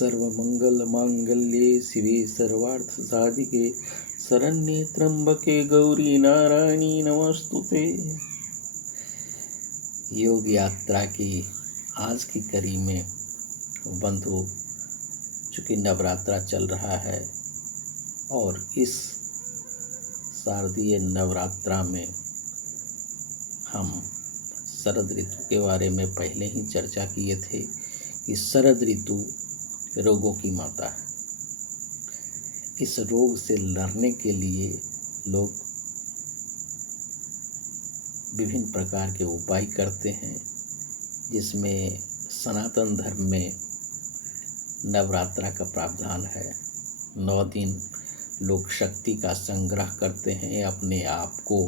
सर्वमंगल मांगल्ये शिवे सर्वार्थ साधिके शरण्ये त्र्यंबके गौरी नारायणी नमस्तुते। योग यात्रा की आज की कड़ी में बंधु, चूँकि नवरात्रा चल रहा है और इस शारदीय नवरात्रा में हम शरद ऋतु के बारे में पहले ही चर्चा किए थे कि शरद ऋतु रोगों की माता है। इस रोग से लड़ने के लिए लोग विभिन्न प्रकार के उपाय करते हैं, जिसमें सनातन धर्म में नवरात्रा का प्रावधान है। 9 दिन लोग शक्ति का संग्रह करते हैं, अपने आप को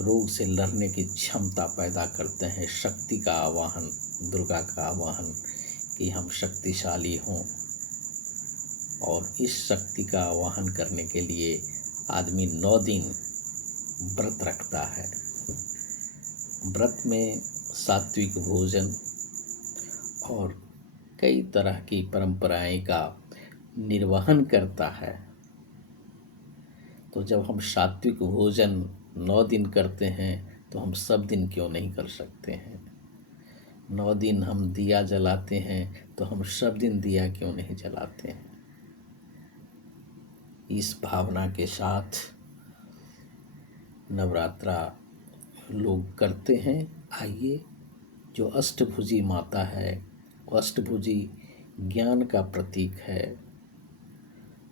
रोग से लड़ने की क्षमता पैदा करते हैं। शक्ति का आवाहन, दुर्गा का आवाहन कि हम शक्तिशाली हों, और इस शक्ति का आवाहन करने के लिए आदमी 9 दिन व्रत रखता है। व्रत में सात्विक भोजन और कई तरह की परंपराएं का निर्वहन करता है। तो जब हम सात्विक भोजन 9 दिन करते हैं तो हम सब दिन क्यों नहीं कर सकते हैं। 9 दिन हम दिया जलाते हैं तो हम सब दिन दिया क्यों नहीं जलाते हैं। इस भावना के साथ नवरात्रा लोग करते हैं। आइए, जो अष्टभुजी माता है, वो अष्टभुजी ज्ञान का प्रतीक है।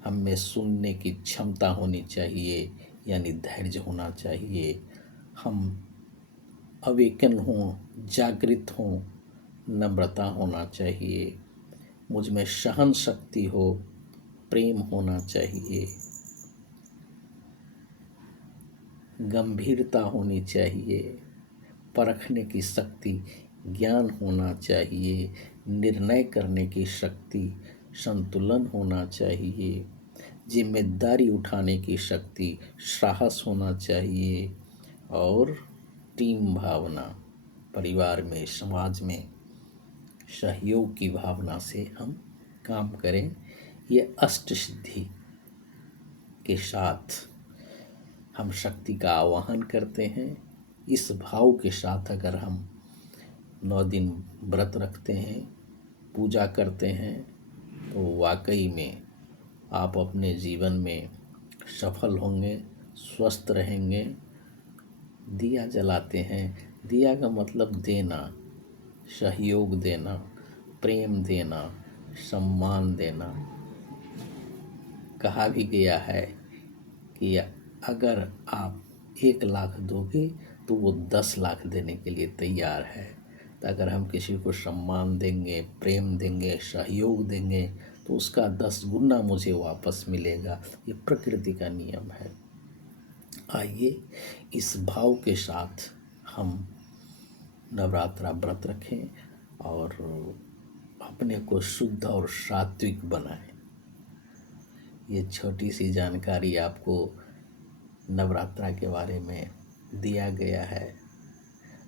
हम में सुनने की क्षमता होनी चाहिए, यानी धैर्य होना चाहिए। हम अवेकन हों, जागृत हों, नम्रता होना चाहिए। मुझ में सहन शक्ति हो, प्रेम होना चाहिए, गंभीरता होनी चाहिए, परखने की शक्ति, ज्ञान होना चाहिए, निर्णय करने की शक्ति, संतुलन होना चाहिए, जिम्मेदारी उठाने की शक्ति, साहस होना चाहिए, और टीम भावना, परिवार में, समाज में सहयोग की भावना से हम काम करें। ये अष्ट सिद्धि के साथ हम शक्ति का आवाहन करते हैं। इस भाव के साथ अगर हम 9 दिन व्रत रखते हैं, पूजा करते हैं, तो वाकई में आप अपने जीवन में सफल होंगे, स्वस्थ रहेंगे। दिया जलाते हैं, दिया का मतलब देना, सहयोग देना, प्रेम देना, सम्मान देना। कहा भी गया है कि अगर आप 1 लाख दोगे तो वो 10 लाख देने के लिए तैयार है। तो अगर हम किसी को सम्मान देंगे, प्रेम देंगे, सहयोग देंगे, तो उसका 10 गुना मुझे वापस मिलेगा। ये प्रकृति का नियम है। आइए, इस भाव के साथ हम नवरात्रा व्रत रखें और अपने को शुद्ध और सात्विक बनाएं। ये छोटी सी जानकारी आपको नवरात्रा के बारे में दिया गया है।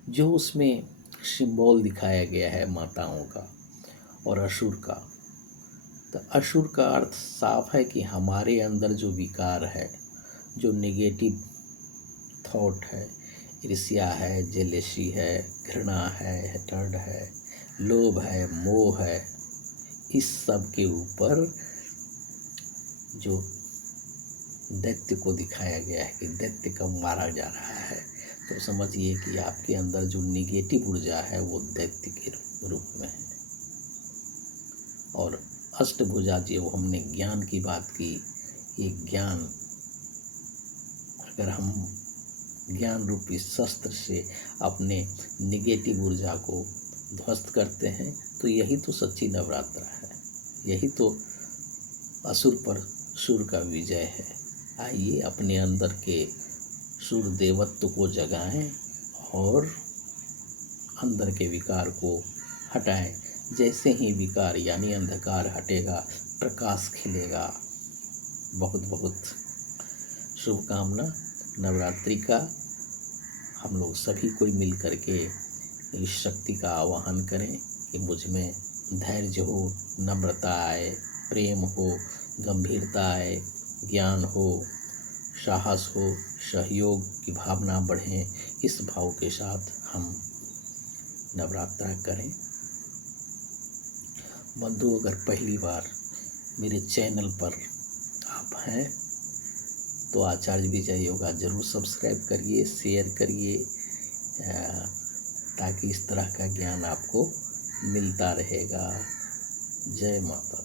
जो उसमें सिंबल दिखाया गया है माताओं का और असुर का, तो असुर का अर्थ साफ है कि हमारे अंदर जो विकार है, जो नेगेटिव थॉट है, ईर्ष्या है, जेलेसी है, घृणा है, हेटर्ड है, लोभ है, मोह है, इस सब के ऊपर जो दैत्य को दिखाया गया है कि दैत्य को मारा जा रहा है, तो समझिए कि आपके अंदर जो निगेटिव ऊर्जा है वो दैत्य के रूप में है। और अष्टभुजा, जो हमने ज्ञान की बात की, ये ज्ञान, अगर हम ज्ञान रूपी शस्त्र से अपने निगेटिव ऊर्जा को ध्वस्त करते हैं, तो यही तो सच्ची नवरात्रा है। यही तो असुर पर सुर का विजय है। आइए, अपने अंदर के सुर देवत्व को जगाएं और अंदर के विकार को हटाएं। जैसे ही विकार यानी अंधकार हटेगा, प्रकाश खिलेगा। बहुत बहुत शुभकामना नवरात्रि का। हम लोग सभी कोई मिल करके इस शक्ति का आवाहन करें कि मुझ में धैर्य हो, नम्रता आए, प्रेम हो, गंभीरता आए, ज्ञान हो, साहस हो, सहयोग की भावना बढ़े। इस भाव के साथ हम नवरात्रा करें। बंधु, अगर पहली बार मेरे चैनल पर आप हैं तो आचार्य विजय योगा जरूर सब्सक्राइब करिए, शेयर करिए, ताकि इस तरह का ज्ञान आपको मिलता रहेगा। जय माता।